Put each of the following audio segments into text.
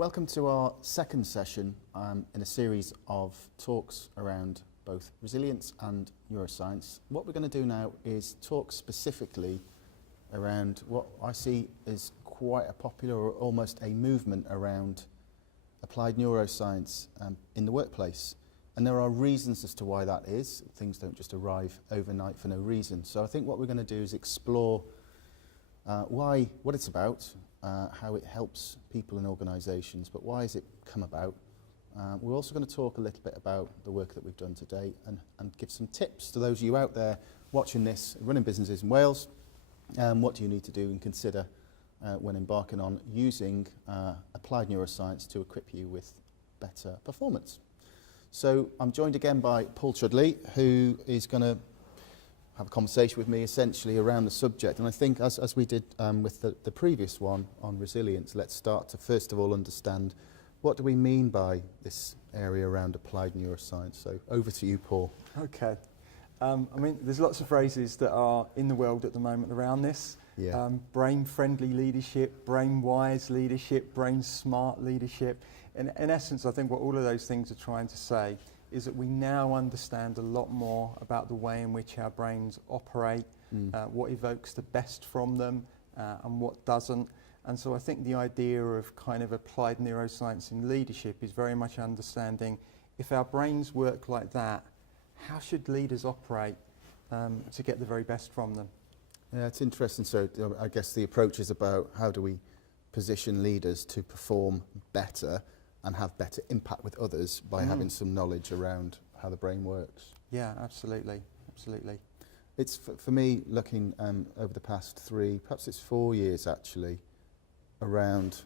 Welcome to our second session in a series of talks around both resilience and neuroscience. What we're going to do now is talk specifically around what I see as quite a popular or almost a movement around applied neuroscience in the workplace. And there are reasons as to why that is. Things don't just arrive overnight for no reason. So I think what we're going to do is explore what it's about, how it helps people and organisations, but why has it come about? We're also going to talk a little bit about the work that we've done today and give some tips to those of you out there watching this, running businesses in Wales. What do you need to do and consider when embarking on using applied neuroscience to equip you with better performance? So I'm joined again by Paul Chudleigh, who is going to have a conversation with me essentially around the subject. And I think as we did with the previous one on resilience, let's start to first of all understand what do we mean by this area around applied neuroscience. So over to you, Paul. Okay. I mean, there's lots of phrases that are in the world at the moment around this. Yeah. Brain-friendly leadership, brain-wise leadership, brain-smart leadership. In essence, I think what all of those things are trying to say is that we now understand a lot more about the way in which our brains operate, what evokes the best from them, and what doesn't. And so I think the idea of kind of applied neuroscience in leadership is very much understanding if our brains work like that, how should leaders operate to get the very best from them? Yeah, it's interesting. So I guess the approach is about how do we position leaders to perform better and have better impact with others by having some knowledge around how the brain works. Yeah, absolutely, absolutely. It's for me looking over the past 3, perhaps it's 4 years actually, around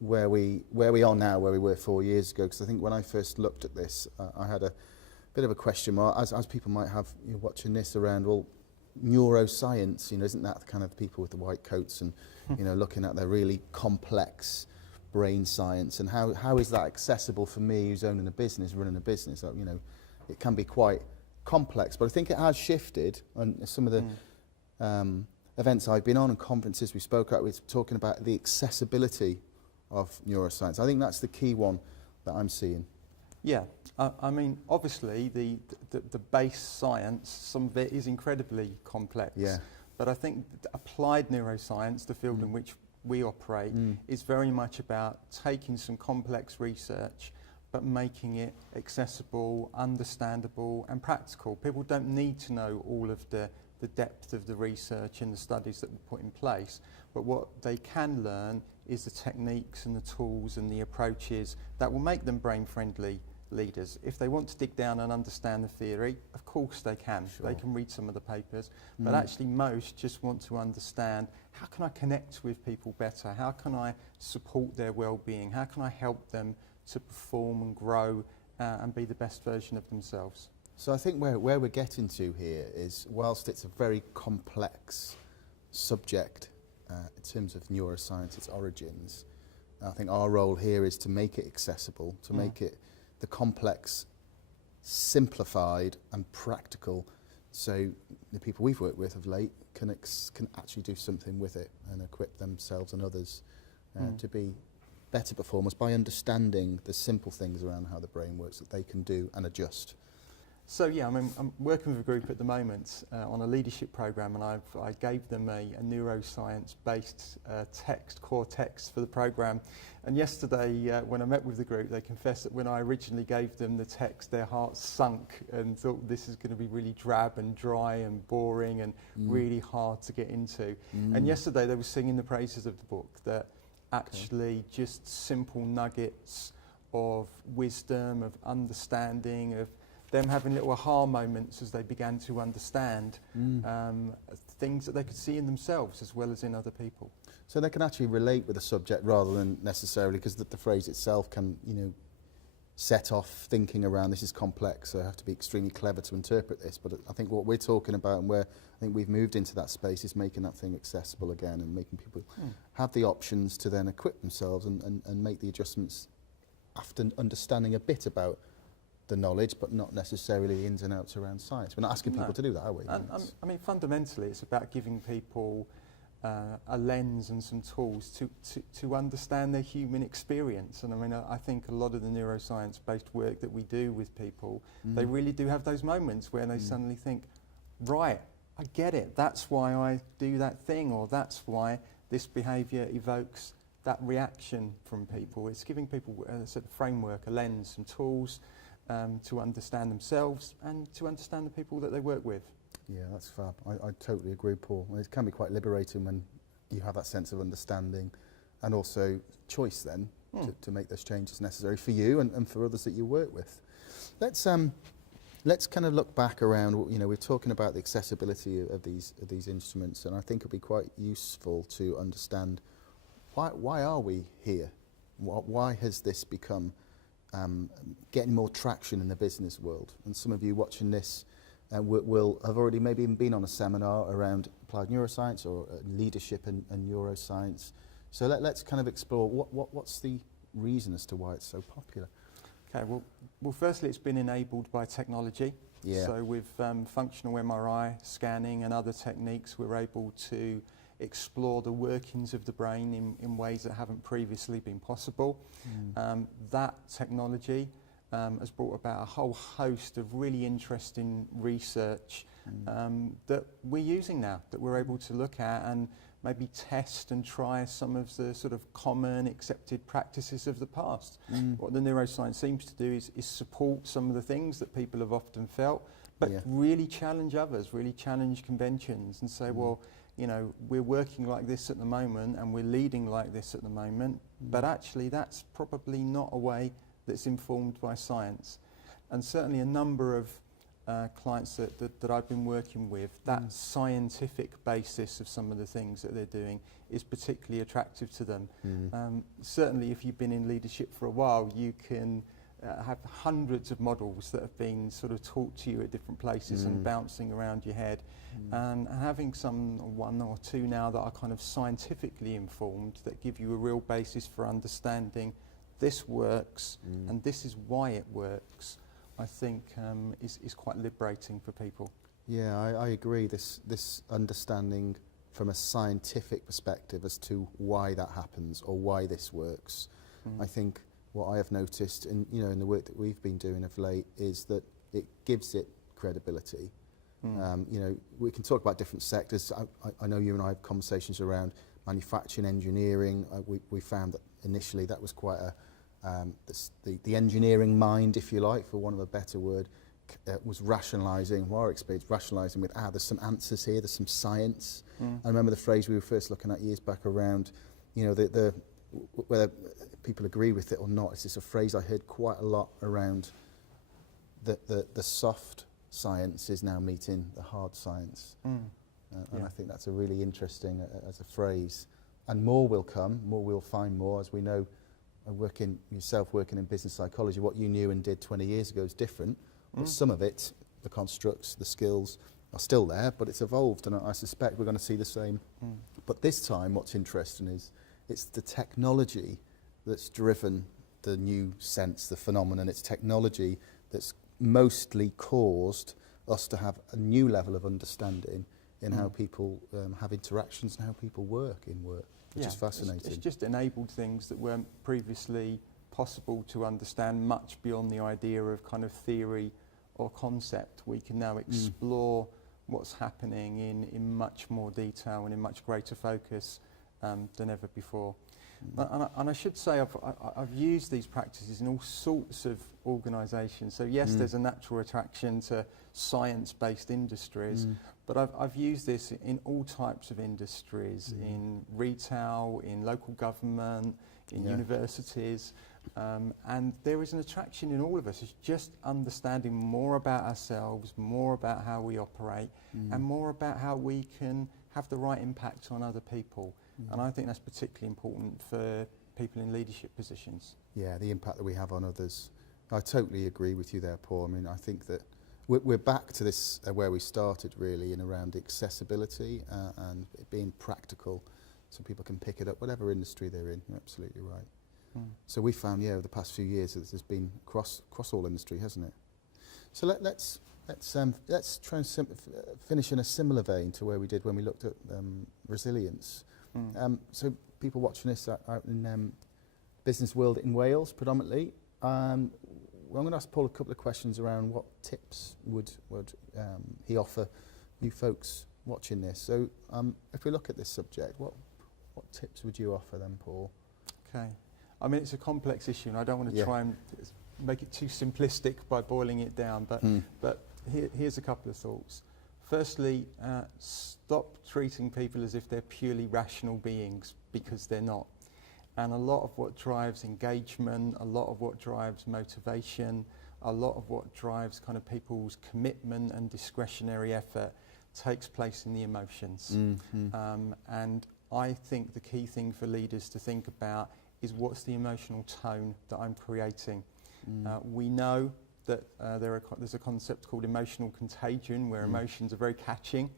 where we are now, where we were 4 years ago. Because I think when I first looked at this, I had a bit of a question mark, as people might have watching this around, well, neuroscience, isn't that kind of the people with the white coats and looking at their really complex brain science, and how is that accessible for me who's owning a business, running a business? It can be quite complex, but I think it has shifted. And some of the events I've been on and conferences we spoke at, we're talking about the accessibility of neuroscience. I think that's the key one that I'm seeing. Yeah, I mean, obviously the base science, some of it is incredibly complex. Yeah. But I think applied neuroscience, the field in which we operate, is very much about taking some complex research but making it accessible, understandable and practical. People don't need to know all of the depth of the research and the studies that we put in place, but what they can learn is the techniques and the tools and the approaches that will make them brain-friendly leaders. If they want to dig down and understand the theory, of course they can. Sure. They can read some of the papers, but actually most just want to understand, how can I connect with people better? How can I support their well-being? How can I help them to perform and grow and be the best version of themselves? So I think where we're getting to here is, whilst it's a very complex subject in terms of neuroscience, its origins, I think our role here is to make it accessible, to make it the complex simplified and practical, so the people we've worked with of late can actually do something with it and equip themselves and others to be better performers by understanding the simple things around how the brain works that they can do and adjust. So yeah, I mean, I'm working with a group at the moment on a leadership program, and I gave them a neuroscience-based core text for the program. And yesterday, when I met with the group, they confessed that when I originally gave them the text, their hearts sunk and thought this is going to be really drab and dry and boring and really hard to get into. And yesterday, they were singing the praises of the book, that actually just simple nuggets of wisdom, of understanding, of them having little aha moments as they began to understand things that they could see in themselves as well as in other people. So they can actually relate with the subject rather than necessarily, because the phrase itself can, set off thinking around this is complex, so I have to be extremely clever to interpret this. But I think what we're talking about and where I think we've moved into that space is making that thing accessible again and making people have the options to then equip themselves and make the adjustments after understanding a bit about the knowledge, but not necessarily the ins and outs around science. We're not asking people to do that, are we? I mean, fundamentally, it's about giving people a lens and some tools to understand their human experience. And I mean, I think a lot of the neuroscience-based work that we do with people, they really do have those moments where they suddenly think, right, I get it, that's why I do that thing, or that's why this behaviour evokes that reaction from people. It's giving people a sort of framework, a lens, some tools to understand themselves and to understand the people that they work with. Yeah, that's fab. I totally agree, Paul. It can be quite liberating when you have that sense of understanding and also choice then to make those changes necessary for you and for others that you work with. Let's kind of look back around. You know, we're talking about the accessibility of these instruments, and I think it'd be quite useful to understand why are we here? Why has this become getting more traction in the business world? And some of you watching this will have already maybe even been on a seminar around applied neuroscience or leadership and neuroscience. So let's kind of explore what's the reason as to why it's so popular. Okay, well, firstly, it's been enabled by technology. Yeah. So with functional MRI scanning and other techniques, we're able to explore the workings of the brain in ways that haven't previously been possible. That technology has brought about a whole host of really interesting research that we're using now, that we're able to look at and maybe test and try some of the sort of common accepted practices of the past. What the neuroscience seems to do is support some of the things that people have often felt, but really challenge others, really challenge conventions and say, well, you know, we're working like this at the moment and we're leading like this at the moment, but actually that's probably not a way that's informed by science. And certainly a number of clients that I've been working with, that scientific basis of some of the things that they're doing is particularly attractive to them. Certainly if you've been in leadership for a while, you can have hundreds of models that have been sort of taught to you at different places and bouncing around your head. And having one or two now that are kind of scientifically informed, that give you a real basis for understanding this works and this is why it works, I think is quite liberating for people. Yeah, I agree. This understanding from a scientific perspective as to why that happens or why this works. I think what I have noticed in the work that we've been doing of late is that it gives it credibility. We can talk about different sectors. I know you and I have conversations around manufacturing, engineering. We found that initially that was quite the engineering mind, if you like, for want of a better word, was rationalising, our experience, rationalising with, there's some answers here, there's some science. I remember the phrase we were first looking at years back around, whether people agree with it or not, it's just a phrase I heard quite a lot around the soft science is now meeting the hard science. And I think that's a really interesting as a phrase. And more will come, we'll find more. As we know, working in business psychology, what you knew and did 20 years ago is different. But some of it, the constructs, the skills, are still there, but it's evolved, and I suspect we're going to see the same. But this time, what's interesting is it's the technology that's driven the new sense, the phenomenon. It's technology that's mostly caused us to have a new level of understanding in how people have interactions and how people work in work, which is fascinating. It's just enabled things that weren't previously possible to understand much beyond the idea of kind of theory or concept. We can now explore what's happening in much more detail and in much greater focus than ever before. And I should say I've used these practices in all sorts of organisations. So yes, there's a natural attraction to science-based industries, but I've used this in all types of industries, in retail, in local government, in universities, and there is an attraction in all of us. It's just understanding more about ourselves, more about how we operate, and more about how we can have the right impact on other people. And I think that's particularly important for people in leadership positions. Yeah, the impact that we have on others. I totally agree with you there, Paul. I mean, I think that we're back to this where we started, really, in around accessibility and it being practical so people can pick it up, whatever industry they're in. You're absolutely right. So we found, over the past few years, that there's been across all industry, hasn't it? So let's Let's try and finish in a similar vein to where we did when we looked at resilience. So people watching this out in business world in Wales predominantly. I'm going to ask Paul a couple of questions around what tips would he offer you folks watching this. So if we look at this subject, what tips would you offer them, Paul? Okay. I mean, it's a complex issue, and I don't want to try and make it too simplistic by boiling it down, but here's a couple of thoughts. Firstly, stop treating people as if they're purely rational beings, because they're not. And a lot of what drives engagement, a lot of what drives motivation, a lot of what drives kind of people's commitment and discretionary effort takes place in the emotions. And I think the key thing for leaders to think about is what's the emotional tone that I'm creating. We know that there's a concept called emotional contagion, where emotions are very catching.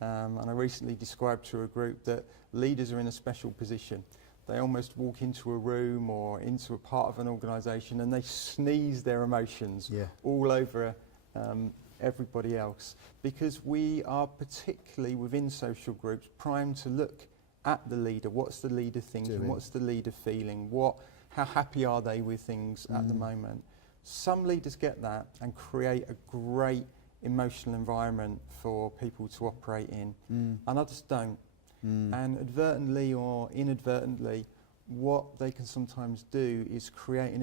And I recently described to a group that leaders are in a special position. They almost walk into a room or into a part of an organisation and they sneeze their emotions all over everybody else, because we are, particularly within social groups, primed to look at the leader. What's the leader thinking? What's the leader feeling? How happy are they with things at the moment? Some leaders get that and create a great emotional environment for people to operate in, and others don't. And advertently or inadvertently, what they can sometimes do is create an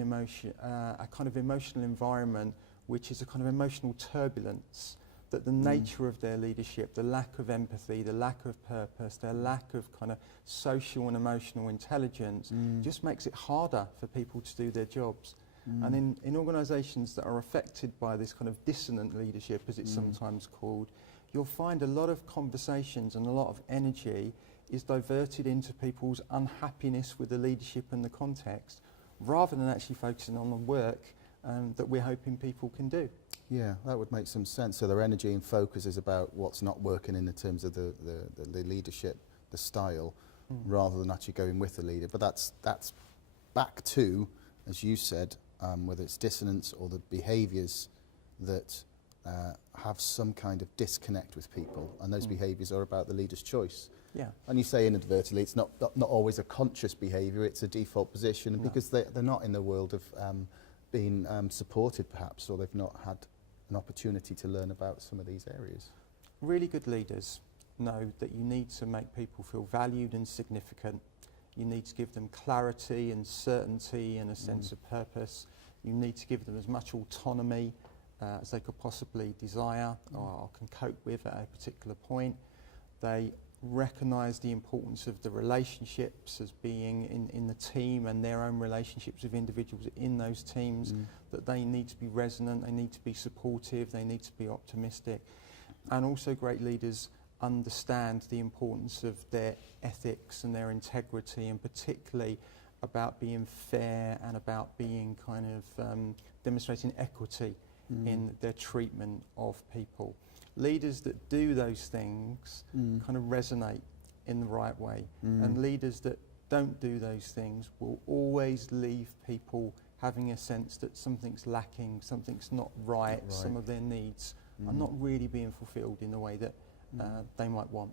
a kind of emotional environment which is a kind of emotional turbulence, that the nature of their leadership, the lack of empathy, the lack of purpose, their lack of kind of social and emotional intelligence just makes it harder for people to do their jobs. And in organisations that are affected by this kind of dissonant leadership, as it's sometimes called, you'll find a lot of conversations and a lot of energy is diverted into people's unhappiness with the leadership and the context, rather than actually focusing on the work that we're hoping people can do. Yeah, that would make some sense. So their energy and focus is about what's not working in the terms of the leadership, the style, rather than actually going with the leader. But that's back to, as you said, whether it's dissonance or the behaviours that have some kind of disconnect with people, and those behaviours are about the leader's choice. And you say inadvertently, it's not always a conscious behaviour, it's a default position, because they're not in the world of being supported perhaps, or they've not had an opportunity to learn about some of these areas. Really good leaders know that you need to make people feel valued and significant. You need to give them clarity and certainty and a sense of purpose. You need to give them as much autonomy as they could possibly desire or can cope with at a particular point. They recognise the importance of the relationships as being in the team, and their own relationships with individuals in those teams, that they need to be resonant, they need to be supportive, they need to be optimistic. And also great leaders understand the importance of their ethics and their integrity, and particularly about being fair and about being kind of demonstrating equity in their treatment of people. Leaders that do those things kind of resonate in the right way, and leaders that don't do those things will always leave people having a sense that something's lacking, something's not right. Some of their needs are not really being fulfilled in the way that they might want.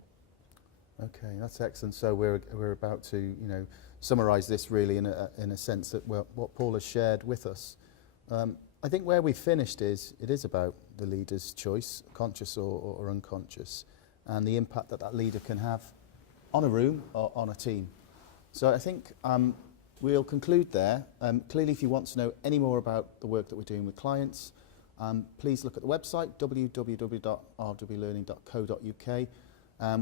Okay, that's excellent. So we're about to summarise this really in a sense that what Paul has shared with us. I think where we finished is it is about the leader's choice, conscious or unconscious, and the impact that leader can have on a room or on a team. So I think we'll conclude there. Clearly, if you want to know any more about the work that we're doing with clients, please look at the website, www.rwlearning.co.uk.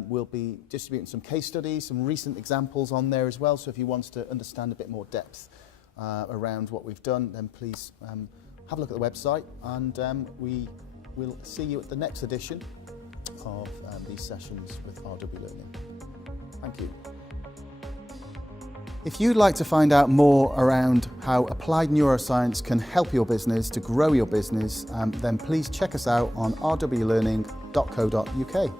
We'll be distributing some case studies, some recent examples on there as well, so if you want to understand a bit more depth around what we've done, then please have a look at the website, and we will see you at the next edition of these sessions with RW Learning. Thank you. If you'd like to find out more around how applied neuroscience can help your business to grow your business, then please check us out on rwlearning.co.uk.